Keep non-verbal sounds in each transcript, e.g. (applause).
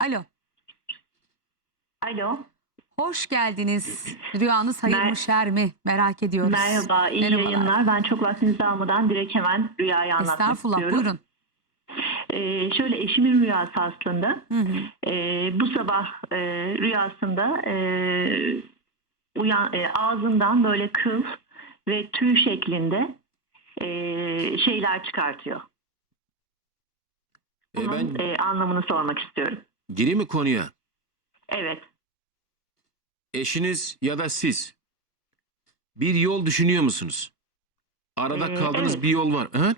Alo. Alo. Hoş geldiniz. Rüyanız hayır Mer- mı şer mi? Merak ediyoruz. Merhaba, iyi Merhabalar. yayınlar. Ben çok vaktinizi almadan direkt hemen rüyayı anlatmak Estağfurullah istiyorum. buyurun. Ee, şöyle eşimin rüyası aslında. Hı hı. Ee, bu sabah e, rüyasında e, uyan, e, ağzından böyle kıl ve tüy şeklinde e, şeyler çıkartıyor. E, Bunun ben e, anlamını sormak istiyorum. Gireyim mi konuya? Evet. Eşiniz ya da siz bir yol düşünüyor musunuz? Arada Ee, kaldığınız evet. bir yol var. Ha?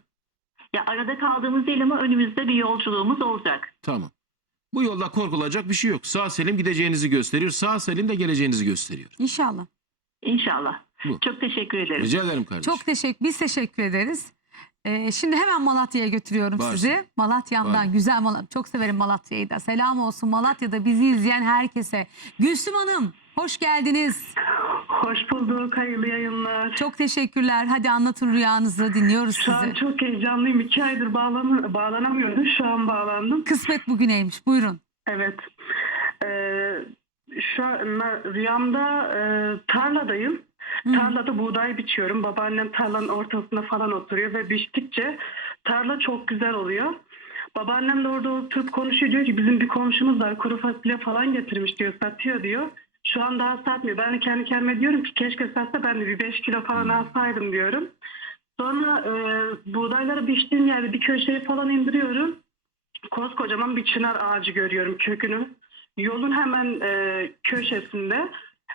Ya arada kaldığımız değil ama önümüzde bir yolculuğumuz olacak. Tamam. Bu yolda korkulacak bir şey yok. Sağ selim gideceğinizi gösteriyor. Sağ selim de geleceğinizi gösteriyor. İnşallah. İnşallah. Bu. Çok teşekkür ederim. Rica ederim kardeşim. Çok teşekkür biz teşekkür ederiz. Ee, şimdi hemen Malatya'ya götürüyorum Varsın. sizi. Malatya'mdan Var. güzel Malatya. Çok severim Malatya'yı da. Selam olsun Malatya'da bizi izleyen herkese. Gülsüm Hanım hoş geldiniz. Hoş bulduk, hayırlı yayınlar. Çok teşekkürler. Hadi anlatın rüyanızı dinliyoruz Şu an sizi. çok heyecanlıyım. İki aydır bağlan bağlanamıyordum. Şu an bağlandım. Kısmet bugüneymiş. Buyurun. Evet. Ee, şu an ben rüyamda e, tarladayım. Tarlada buğday biçiyorum. Babaannem tarlanın ortasında falan oturuyor ve biçtikçe tarla çok güzel oluyor. Babaannem de orada oturup konuşuyor diyor ki bizim bir komşumuz var kuru fasulye falan getirmiş diyor satıyor diyor. Şu an daha satmıyor. Ben de kendi kendime diyorum ki keşke satsa ben de bir 5 kilo falan alsaydım diyorum. Sonra e, buğdayları biçtiğim yerde bir köşeyi falan indiriyorum. Koskocaman bir çınar ağacı görüyorum kökünü. Yolun hemen e, köşesinde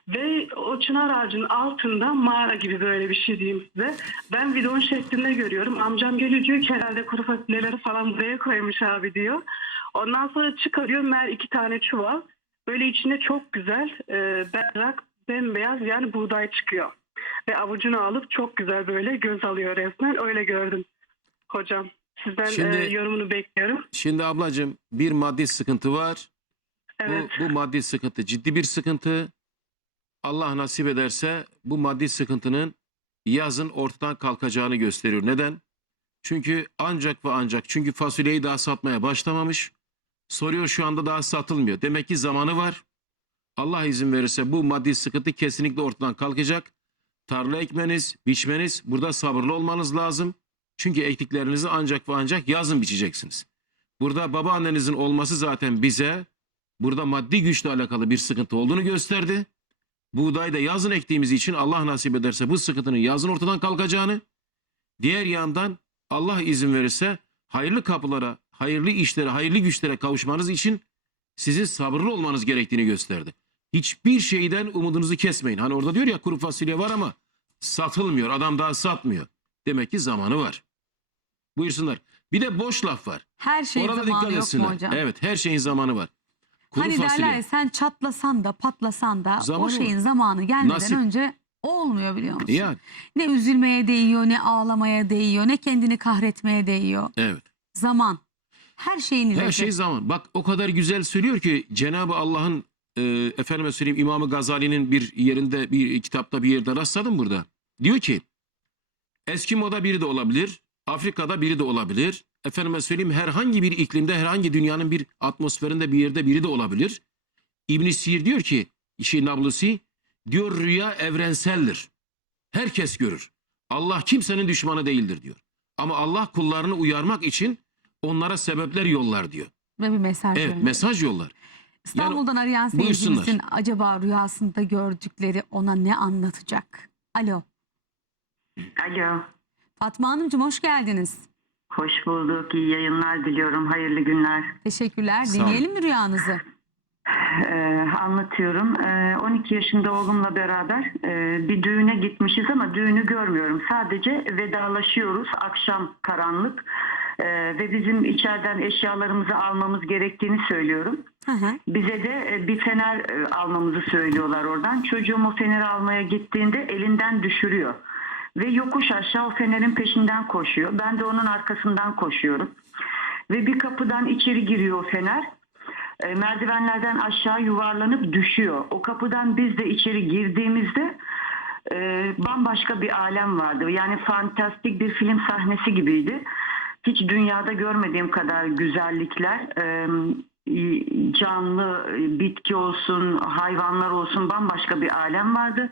ve o çınar ağacının altında mağara gibi böyle bir şey diyeyim size. Ben bidon şeklinde görüyorum. Amcam geliyor diyor ki herhalde kuru fasulyeleri falan buraya koymuş abi diyor. Ondan sonra çıkarıyor meğer iki tane çuval. Böyle içinde çok güzel e, berrak bembeyaz yani buğday çıkıyor. Ve avucunu alıp çok güzel böyle göz alıyor resmen. Öyle gördüm hocam. Sizden Şimdi- e, yorumunu bekliyorum. Şimdi ablacığım bir maddi sıkıntı var. Evet. Bu, bu maddi sıkıntı ciddi bir sıkıntı. Allah nasip ederse bu maddi sıkıntının yazın ortadan kalkacağını gösteriyor. Neden? Çünkü ancak ve ancak çünkü fasulyeyi daha satmaya başlamamış. Soruyor şu anda daha satılmıyor. Demek ki zamanı var. Allah izin verirse bu maddi sıkıntı kesinlikle ortadan kalkacak. Tarla ekmeniz, biçmeniz burada sabırlı olmanız lazım. Çünkü ektiklerinizi ancak ve ancak yazın biçeceksiniz. Burada babaannenizin olması zaten bize burada maddi güçle alakalı bir sıkıntı olduğunu gösterdi. Buğday da yazın ektiğimiz için Allah nasip ederse bu sıkıntının yazın ortadan kalkacağını, diğer yandan Allah izin verirse hayırlı kapılara, hayırlı işlere, hayırlı güçlere kavuşmanız için sizin sabırlı olmanız gerektiğini gösterdi. Hiçbir şeyden umudunuzu kesmeyin. Hani orada diyor ya kuru fasulye var ama satılmıyor. Adam daha satmıyor. Demek ki zamanı var. Buyursunlar. Bir de boş laf var. Her şeyin Orada zamanı dikkat yok etsinler. mu hocam? Evet her şeyin zamanı var. Kuru hani fasulye. derler ya sen çatlasan da patlasan da o Zamanı şeyin var. zamanı gelmeden Nasip. önce olmuyor biliyor musun? Yani Ne üzülmeye değiyor, ne ağlamaya değiyor, ne kendini kahretmeye değiyor. evet. Zaman. Her şeyin ilacı. Her şey zaman. Bak o kadar güzel söylüyor ki Cenab-ı Allah'ın e, efendime söyleyeyim İmam-ı Gazali'nin bir yerinde bir kitapta bir yerde rastladım burada. Diyor ki Eskimo'da biri de olabilir, Afrika'da biri de olabilir. Efendime söyleyeyim herhangi bir iklimde, herhangi dünyanın bir atmosferinde bir yerde biri de olabilir. İbn Sir diyor ki, işi Nablusi diyor rüya evrenseldir. Herkes görür. Allah kimsenin düşmanı değildir diyor. Ama Allah kullarını uyarmak için onlara sebepler yollar diyor. Ve bir mesaj Evet gönderiyor. mesaj yollar. İstanbul'dan arayan buyursunlar. seyircimizin acaba rüyasında gördükleri ona ne anlatacak? Alo. Alo, Fatma Hanımcığım hoş geldiniz. Hoş bulduk. İyi yayınlar diliyorum. Hayırlı günler. Teşekkürler. Sağ. Dinleyelim mi rüyanızı? Ee, anlatıyorum. Ee, 12 yaşında oğlumla beraber e, bir düğüne gitmişiz ama düğünü görmüyorum. Sadece vedalaşıyoruz. Akşam karanlık Ee, ve bizim içeriden eşyalarımızı almamız gerektiğini söylüyorum. Hı hı. Bize de e, bir fener e, almamızı söylüyorlar oradan. Çocuğum o feneri almaya gittiğinde elinden düşürüyor. Ve yokuş aşağı o fenerin peşinden koşuyor. Ben de onun arkasından koşuyorum. Ve bir kapıdan içeri giriyor o fener. E, merdivenlerden aşağı yuvarlanıp düşüyor. O kapıdan biz de içeri girdiğimizde e, bambaşka bir alem vardı. Yani fantastik bir film sahnesi gibiydi. Hiç dünyada görmediğim kadar güzellikler. e, canlı, bitki olsun, hayvanlar olsun bambaşka bir alem vardı.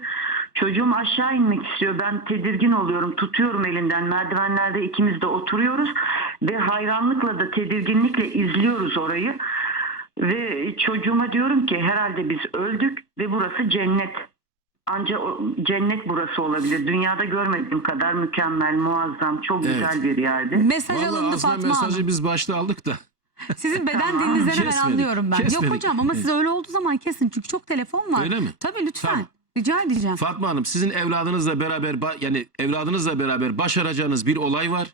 Çocuğum aşağı inmek istiyor. Ben tedirgin oluyorum. Tutuyorum elinden. Merdivenlerde ikimiz de oturuyoruz. Ve hayranlıkla da tedirginlikle izliyoruz orayı. Ve çocuğuma diyorum ki herhalde biz öldük ve burası cennet. Ancak cennet burası olabilir. Dünyada görmediğim kadar mükemmel, muazzam, çok Evet. güzel bir yerde. Mesaj Vallahi alındı Fatma mesajı Hanım. biz başta aldık da. Sizin beden Tamam. dilinizden hemen anlıyorum ben. Yok kesmedik. hocam ama siz öyle olduğu zaman kesin çünkü çok telefon var. Öyle mi? Tabii lütfen. Tamam. Rica edeceğim. Fatma Hanım sizin evladınızla beraber yani evladınızla beraber başaracağınız bir olay var.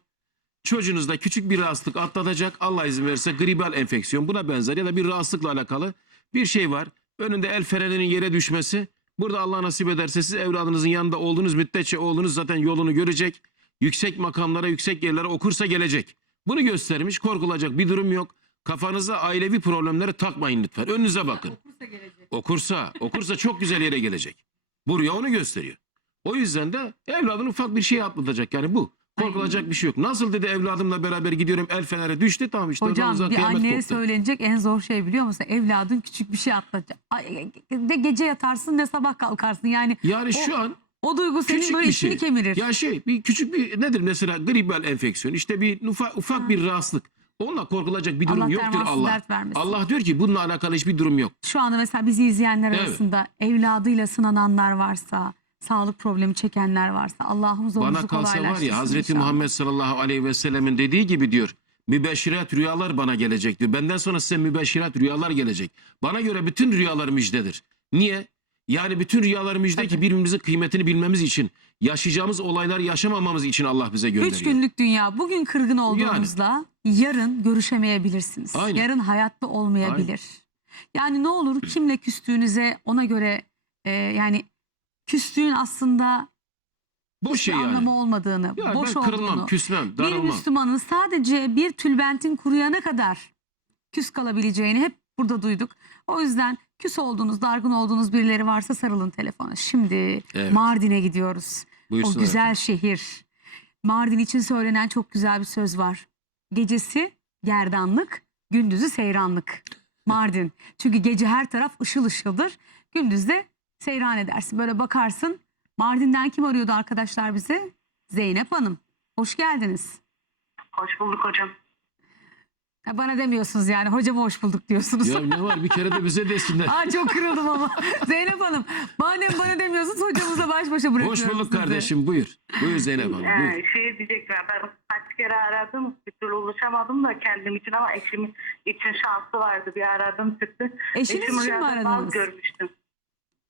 Çocuğunuzda küçük bir rahatsızlık atlatacak. Allah izin verirse gribal enfeksiyon buna benzer ya da bir rahatsızlıkla alakalı bir şey var. Önünde el freninin yere düşmesi. Burada Allah nasip ederse siz evladınızın yanında olduğunuz müddetçe oğlunuz zaten yolunu görecek. Yüksek makamlara, yüksek yerlere okursa gelecek. Bunu göstermiş. Korkulacak bir durum yok. Kafanıza ailevi problemleri takmayın lütfen. Önünüze bakın. Okursa, okursa çok güzel yere gelecek. Bu rüya onu gösteriyor. O yüzden de evladın ufak bir şey atlatacak yani bu. Korkulacak bir şey yok. Nasıl dedi evladımla beraber gidiyorum el fenere düştü tamam işte. Hocam bir anneye koptu. söylenecek en zor şey biliyor musun? Evladın küçük bir şey atlatacak. Ne gece yatarsın ne sabah kalkarsın. Yani Yani o, şu an o duygu senin küçük böyle bir içini şey. kemirir. Ya şey bir küçük bir nedir mesela gribal enfeksiyon işte bir ufak, ufak bir rahatsızlık. Onunla korkulacak bir durum Allah yoktur dermansız Allah. dert vermesin. Allah diyor ki bununla alakalı hiçbir durum yok. Şu anda mesela bizi izleyenler Evet. arasında evladıyla sınananlar varsa, sağlık problemi çekenler varsa Allah'ımız Bana omuzu kalsa var kolaylaştırsın ya Hazreti inşallah. Muhammed sallallahu aleyhi ve sellemin dediği gibi diyor. Mübeşşirat rüyalar bana gelecek diyor. Benden sonra size mübeşşirat rüyalar gelecek. Bana göre bütün rüyalar müjdedir. Niye? Yani bütün rüyalar müjde ki birbirimizin kıymetini bilmemiz için, yaşayacağımız olaylar yaşamamamız için Allah bize gönderiyor. Üç günlük dünya. Bugün kırgın olduğunuzla yarın görüşemeyebilirsiniz. Aynen. Yarın hayatta olmayabilir. Yani ne olur kimle küstüğünüze ona göre e, yani küstüğün aslında Boş şey bir yani. anlamı olmadığını, Yani boş ben kırılmam, olduğunu. küsmem, bir darılmam. Müslümanın sadece bir tülbentin kuruyana kadar küs kalabileceğini hep burada duyduk. O yüzden küs olduğunuz, dargın olduğunuz birileri varsa sarılın telefona. Şimdi Evet. Mardin'e gidiyoruz. Buyursunlar o güzel efendim. şehir. Mardin için söylenen çok güzel bir söz var. Gecesi gerdanlık, gündüzü seyranlık. Mardin. Çünkü gece her taraf ışıl ışıldır. Gündüz de seyran edersin. Böyle bakarsın. Mardin'den kim arıyordu arkadaşlar bize? Zeynep Hanım. Hoş geldiniz. Hoş bulduk hocam. Ha, bana demiyorsunuz yani. Hocama hoş bulduk diyorsunuz. Ya ne var bir kere de bize desinler. (laughs) Aa, çok kırıldım ama. (laughs) Zeynep Hanım madem bana demiyorsunuz hocamızla baş başa bırakıyorum Hoş bulduk sizi. kardeşim buyur. Buyur Zeynep Hanım buyur. Ee, şey diyecektim ben kaç kere aradım bir türlü ulaşamadım da kendim için ama eşim için şansı vardı bir aradım çıktı. Eşiniz Eşim için mi aradınız? görmüştüm.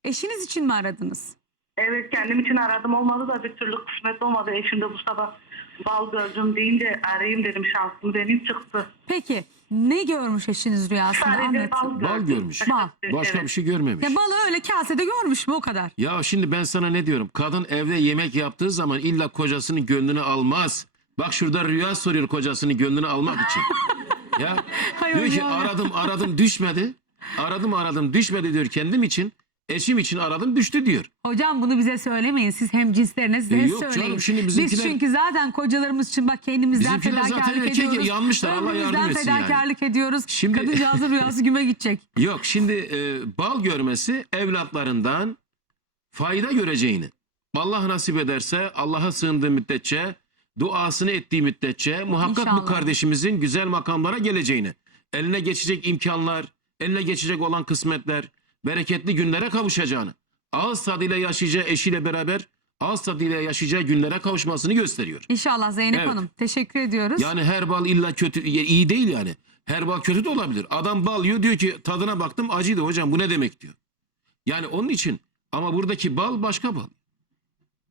Eşiniz için mi aradınız? Evet kendim için aradım olmadı da bir türlü kısmet olmadı. Eşim de bu sabah bal gördüm deyince arayayım dedim şansım deneyim çıktı. Peki ne görmüş eşiniz rüyasında Sadece bal gördüm. Bal görmüş. Bal. Başka Evet. bir şey görmemiş. Ya balığı öyle kasede görmüş mü o kadar? Ya şimdi ben sana ne diyorum? Kadın evde yemek yaptığı zaman illa kocasının gönlünü almaz. Bak şurada rüya soruyor kocasının gönlünü almak için. ya (laughs) Hay diyor ki Allah. aradım aradım düşmedi. Aradım aradım düşmedi diyor kendim için. Eşim için aradım düştü diyor. Hocam bunu bize söylemeyin. Siz hem cinslerine size E yok söyleyin. canım, şimdi Biz bizimkiler- çünkü zaten kocalarımız için bak kendimizden Bizimkiler zaten fedakarlık erkek ediyoruz. yanmışlar, Allah yardım Ömrümüzden etsin yani. fedakarlık ediyoruz. Şimdi- Kadıncağızın rüyası güme gidecek. (laughs) Yok şimdi e, bal görmesi evlatlarından fayda göreceğini. Allah nasip ederse Allah'a sığındığı müddetçe duasını ettiği müddetçe muhakkak bu İnşallah. kardeşimizin güzel makamlara geleceğini. Eline geçecek imkanlar, eline geçecek olan kısmetler, bereketli günlere kavuşacağını. Ağız tadıyla yaşayacağı eşiyle beraber ağız tadıyla yaşayacağı günlere kavuşmasını gösteriyor. İnşallah Zeynep Evet. Hanım. Teşekkür ediyoruz. Yani her bal illa kötü iyi değil yani. Her bal kötü de olabilir. Adam bal yiyor diyor ki tadına baktım acıydı hocam bu ne demek diyor. Yani onun için ama buradaki bal başka bal.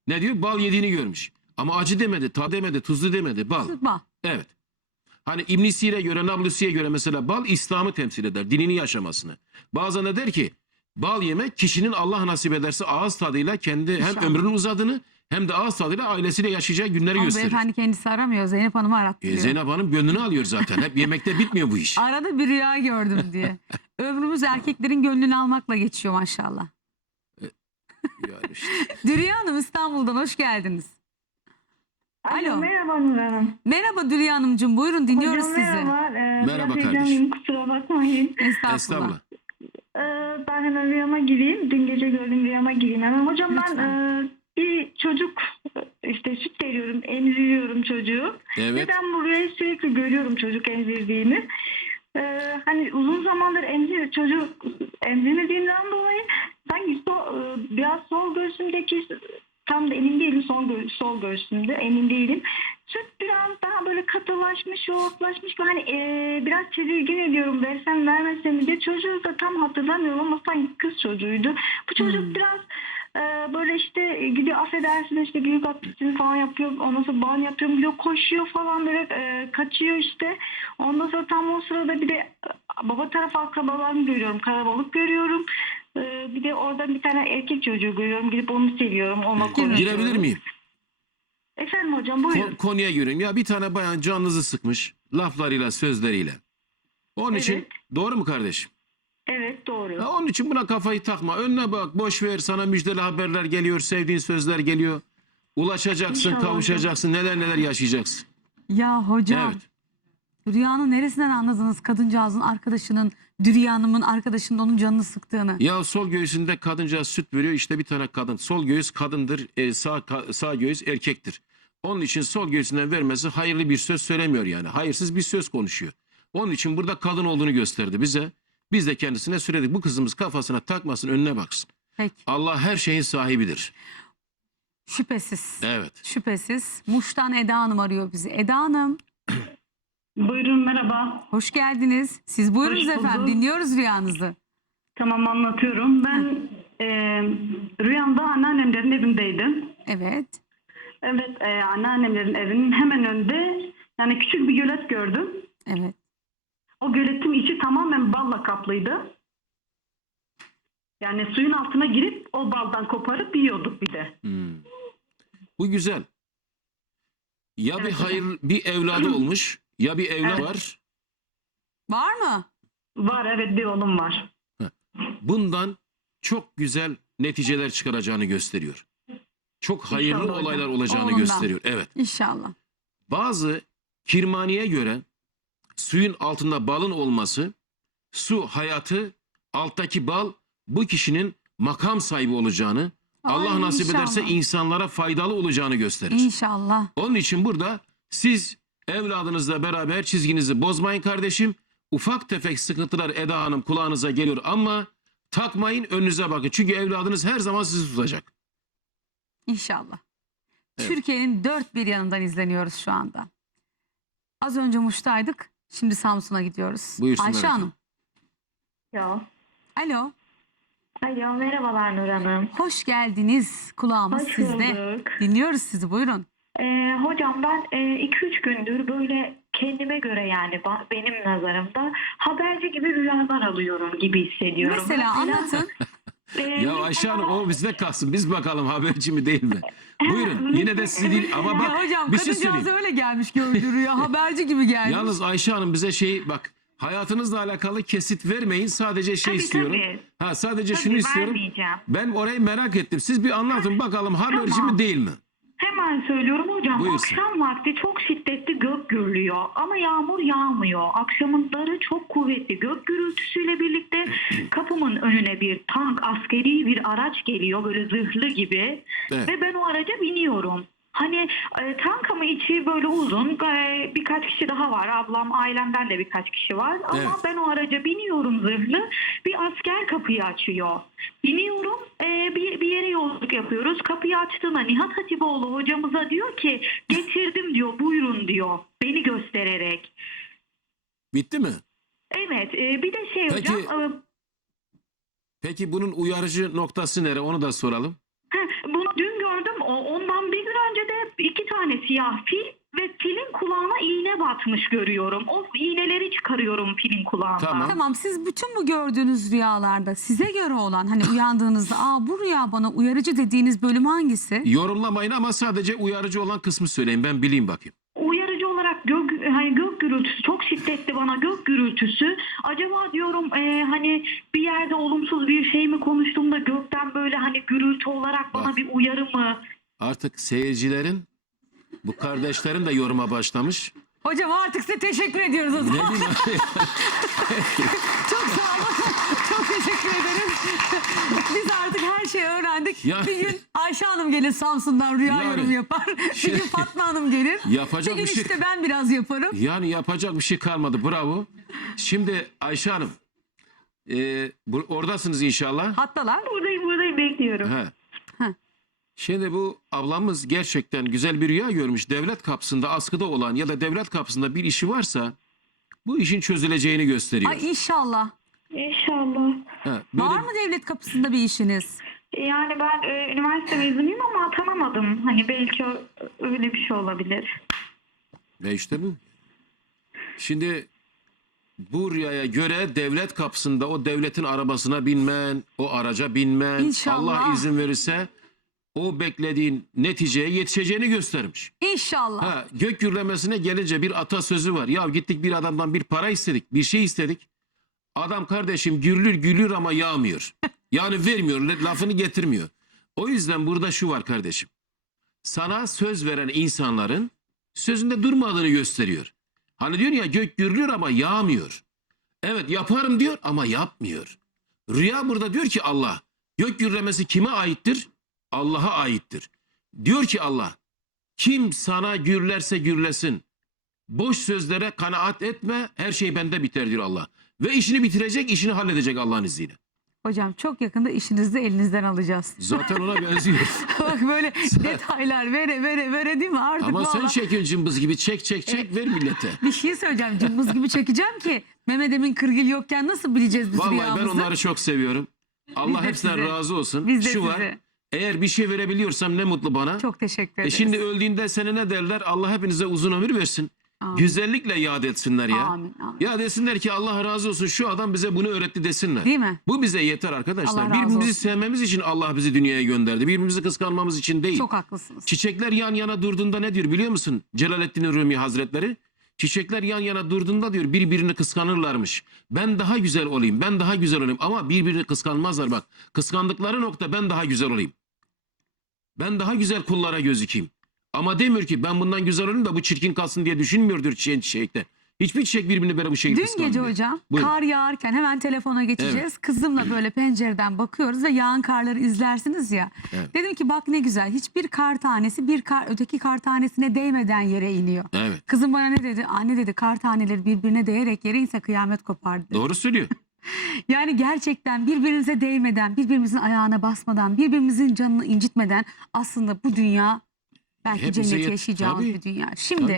Ne diyor? Bal yediğini görmüş. Ama acı demedi, tad demedi, tuzlu demedi. Bal. Bak. Evet. Hani İbn Sir'e göre, Nablusi'ye göre mesela bal İslam'ı temsil eder. Dinini yaşamasını. Bazen de der ki bal yemek kişinin Allah nasip ederse ağız tadıyla kendi hem İnşallah. ömrünün uzadığını hem de ağız tadıyla ailesiyle yaşayacağı günleri Ama gösterir. beyefendi kendisi aramıyor. Zeynep Hanım'ı E, arattırıyor. Zeynep Hanım gönlünü alıyor zaten. Hep yemekte bitmiyor bu iş. (laughs) Arada bir rüya gördüm diye. Ömrümüz erkeklerin gönlünü almakla geçiyor maşallah. Yani işte. (laughs) Dürüye Hanım İstanbul'dan hoş geldiniz. Alo. Merhaba Nur Hanım. Merhaba Dülya Hanımcığım buyurun dinliyoruz Hocam sizi. merhaba. Ee, Merhaba biraz kardeşim. heyecanlıyım, Kusura bakmayın. Estağfurullah. Estağfurullah. Ee, ben hemen rüyama gireyim. Dün gece gördüğüm rüyama gireyim hemen. Hocam ben Lütfen. e, bir çocuk işte süt veriyorum, emziriyorum çocuğu. Ve Evet. ben bu rüyayı sürekli görüyorum çocuk emzirdiğimi. Ee, hani uzun zamandır emzir, çocuk emzirmediğimden dolayı sanki sol, e, biraz sol göğsümdeki tam da emin değilim sol, gö- sol göğsümde emin değilim. Süt biraz daha böyle katılaşmış, yoğurtlaşmış hani e, biraz tedirgin ediyorum versem vermesem diye. Çocuğu da tam hatırlamıyorum ama sanki kız çocuğuydu. Bu çocuk Hmm. biraz e, böyle işte gidiyor affedersin işte büyük atletini falan yapıyor. Ondan sonra ban yapıyorum diyor koşuyor falan böyle e, kaçıyor işte. Ondan sonra tam o sırada bir de e, baba tarafı akrabalarımı görüyorum. Karabalık görüyorum. E, bir de oradan bir tane erkek çocuğu görüyorum. Gidip onu seviyorum. Onunla konuşuyorum. Girebilir miyim? Efendim hocam buyurun. Ko- konuya giriyorum. Ya bir tane bayan canınızı sıkmış laflarıyla, sözleriyle. Onun için Evet. doğru mu kardeşim? Evet doğru. Ya onun için buna kafayı takma. Önüne bak, boş ver. Sana müjdeli haberler geliyor, sevdiğin sözler geliyor. Ulaşacaksın, İnşallah kavuşacaksın, neler neler yaşayacaksın. Ya hocam Evet. Rüyanın neresinden anladınız kadıncağızın arkadaşının Dürüya Hanım'ın arkadaşının onun canını sıktığını? Ya sol göğsünde kadınca süt veriyor işte bir tane kadın. Sol göğüs kadındır, e, sağ ka- sağ göğüs erkektir. Onun için sol göğsünden vermesi hayırlı bir söz söylemiyor yani. Hayırsız bir söz konuşuyor. Onun için burada kadın olduğunu gösterdi bize. Biz de kendisine söyledik. Bu kızımız kafasına takmasın, önüne baksın. Peki Allah her şeyin sahibidir. şüphesiz. Evet. Şüphesiz. Muş'tan Eda Hanım arıyor bizi. Eda Hanım Buyurun merhaba. hoş geldiniz. Siz buyurunuz Hoş efendim bulduk. dinliyoruz rüyanızı. Tamam anlatıyorum. Ben e, rüyamda anneannemlerin evindeydim. Evet. Evet e, anneannemlerin evinin hemen önünde yani küçük bir gölet gördüm. Evet. O göletin içi tamamen balla kaplıydı. Yani suyun altına girip o baldan koparıp yiyorduk bir de. Hmm. Bu güzel. Ya bir hayır bir evladı (clears throat) olmuş ya bir evlat Evet. var. Var mı? Var evet bir oğlum var. bundan çok güzel neticeler çıkaracağını gösteriyor. Çok hayırlı İnşallah hocam. olaylar olacağını Oğlundan. gösteriyor. Evet. İnşallah. Bazı kirmaniye göre suyun altında balın olması, su hayatı, alttaki bal bu kişinin makam sahibi olacağını, Allah Ay, nasip ederse inşallah. insanlara faydalı olacağını gösterir. İnşallah. Onun için burada siz evladınızla beraber çizginizi bozmayın kardeşim. Ufak tefek sıkıntılar Eda Hanım kulağınıza geliyor ama takmayın önünüze bakın. Çünkü evladınız her zaman sizi tutacak. İnşallah. Evet. Türkiye'nin dört bir yanından izleniyoruz şu anda. Az önce Muş'taydık. Şimdi Samsun'a gidiyoruz. Buyursunlar Ayşe efendim. Hanım. Alo. Alo. Alo merhabalar Nur Hanım. Hoş geldiniz. Kulağımız Hoş sizde. bulduk. Dinliyoruz sizi. Buyurun. Ee, hocam ben 2-3 gündür böyle kendime göre yani ba- benim nazarımda haberci gibi rüyalar alıyorum gibi hissediyorum. Mesela anlatın. (laughs) e, Ya Ayşe Hanım o bizde kalsın. Biz bakalım haberci mi değil mi? (laughs) Buyurun. Yine de sizi değil ama bak ya hocam bir şey söyleyeyim. öyle gelmiş gördü rüya. (laughs) Haberci gibi gelmiş. Yalnız Ayşe Hanım bize şey bak hayatınızla alakalı kesit vermeyin. Sadece şey Tabii, istiyorum. tabii. Ha sadece Tabii, şunu istiyorum. Ben orayı merak ettim. Siz bir anlatın bakalım haberci Tamam. mi değil mi? Hemen söylüyorum hocam. Buyursun. Akşam vakti çok şiddetli gök gürlüyor ama yağmur yağmıyor. Akşamları çok kuvvetli gök gürültüsüyle birlikte (clears throat) kapımın önüne bir tank, askeri bir araç geliyor böyle zırhlı gibi Evet. ve ben o araca biniyorum. Hani e, tank ama içi böyle uzun e, birkaç kişi daha var ablam ailemden de birkaç kişi var ama Evet. ben o araca biniyorum zırhlı bir asker kapıyı açıyor. Biniyorum e, bir, bir yere yolculuk yapıyoruz kapıyı açtığında Nihat Hatipoğlu hocamıza diyor ki getirdim diyor buyurun diyor beni göstererek. Bitti mi? Evet e, bir de şey Peki- hocam e, Peki bunun uyarıcı noktası nere? Onu da soralım. Heh, bunu dün gördüm. Ondan bir gün önce de iki tane siyah fil ve filin kulağına iğne batmış görüyorum. O iğneleri çıkarıyorum filin kulağından. Tamam. Tamam siz bütün bu gördüğünüz rüyalarda size göre olan hani uyandığınızda aa bu rüya bana uyarıcı dediğiniz bölüm hangisi? Yorumlamayın ama sadece uyarıcı olan kısmı söyleyin. Ben bileyim bakayım. Uyarıcı olarak gök, hani gök gürültüsü çok şiddetli bana gök gürültüsü. Acaba diyorum e, hani bir yerde olumsuz bir şey mi konuştuğumda gökten böyle hani gürültü olarak bana Bak. bir uyarı mı? Artık seyircilerin Bu kardeşlerim de yoruma başlamış. Hocam artık size teşekkür ediyoruz o Ne zaman. diyeyim? (laughs) Çok sağ olun. Çok teşekkür ederiz. Biz artık her şeyi öğrendik. Ya- Bir gün Ayşe Hanım gelir Samsun'dan rüya Yani- yorum yapar. Bir Şey- gün Fatma Hanım gelir. Yapacak bir gün bir şey- işte ben biraz yaparım. yani yapacak bir şey kalmadı. Bravo. Şimdi Ayşe Hanım. e, bu, oradasınız inşallah. Hattalar. Buradayım buradayım bekliyorum. He. Şimdi bu ablamız gerçekten güzel bir rüya görmüş. Devlet kapısında askıda olan ya da devlet kapısında bir işi varsa bu işin çözüleceğini gösteriyor. Ay inşallah. İnşallah. He, böyle- Var mı devlet kapısında bir işiniz? Yani ben e, üniversite mezunuyum ama atanamadım. Hani belki öyle bir şey olabilir. Ve işte bu. Şimdi bu rüyaya göre devlet kapısında o devletin arabasına binmen, o araca binmen, İnşallah. Allah izin verirse o beklediğin neticeye yetişeceğini göstermiş. İnşallah. Ha, gök gürlemesine gelince bir atasözü var. Ya gittik bir adamdan bir para istedik, bir şey istedik. Adam kardeşim gürlür gülür ama yağmıyor. (laughs) Yani vermiyor, lafını getirmiyor. O yüzden burada şu var kardeşim. Sana söz veren insanların sözünde durmadığını gösteriyor. Hani diyor ya gök gürlüyor ama yağmıyor. Evet yaparım diyor ama yapmıyor. Rüya burada diyor ki Allah gök gürlemesi kime aittir? Allah'a aittir. Diyor ki Allah kim sana gürlerse gürlesin. Boş sözlere kanaat etme. Her şey bende biter diyor Allah. Ve işini bitirecek, işini halledecek Allah'ın izniyle. Hocam çok yakında işinizi de elinizden alacağız. Zaten ona benziyor. (laughs) Bak böyle (laughs) detaylar vere vere vere değil mi artık Ama sen vallahi- çekin cımbız gibi çek çek çek ver millete. (laughs) Bir şey söyleyeceğim cımbız gibi çekeceğim ki Mehmet Emin Kırgil yokken nasıl bileceğiz biz Vallahi ben rüyamızı? onları çok seviyorum. Allah de hepsinden size. razı olsun. Biz de Şu var. Eğer bir şey verebiliyorsam ne mutlu bana. Çok teşekkür E ederiz. şimdi öldüğünde sene ne derler? Allah hepinize uzun ömür versin. Amin. Güzellikle yad etsinler ya. Amin, amin. Ya desinler ki Allah razı olsun şu adam bize bunu öğretti desinler. Değil mi? Bu bize yeter arkadaşlar. Razı Birbirimizi olsun. sevmemiz için Allah bizi dünyaya gönderdi. Birbirimizi kıskanmamız için değil. Çok haklısınız. Çiçekler yan yana durduğunda ne diyor biliyor musun? Celaleddin Rumi Hazretleri. Çiçekler yan yana durduğunda diyor birbirini kıskanırlarmış. Ben daha güzel olayım, ben daha güzel olayım. Ama birbirini kıskanmazlar bak. Kıskandıkları nokta ben daha güzel olayım. Ben daha güzel kullara gözükeyim. Ama demiyor ki ben bundan güzel olayım da bu çirkin kalsın diye düşünmüyordur çiçeğin çiçekte. Hiçbir çiçek birbirini böyle bu şekilde Dün gece kıskanmıyor. hocam Buyurun. kar yağarken hemen telefona geçeceğiz. Kızımla böyle pencereden bakıyoruz ve yağan karları izlersiniz ya. Evet. Dedim ki bak ne güzel hiçbir kar tanesi bir kar öteki kar tanesine değmeden yere iniyor. Evet. Kızım bana ne dedi? Anne dedi kar taneleri birbirine değerek yere inse kıyamet kopar dedi. Doğru söylüyor. Yani gerçekten birbirimize değmeden, birbirimizin ayağına basmadan, birbirimizin canını incitmeden aslında bu dünya belki Hepimize cenneti yet- yaşayacağımız Tabii. bir dünya. Şimdi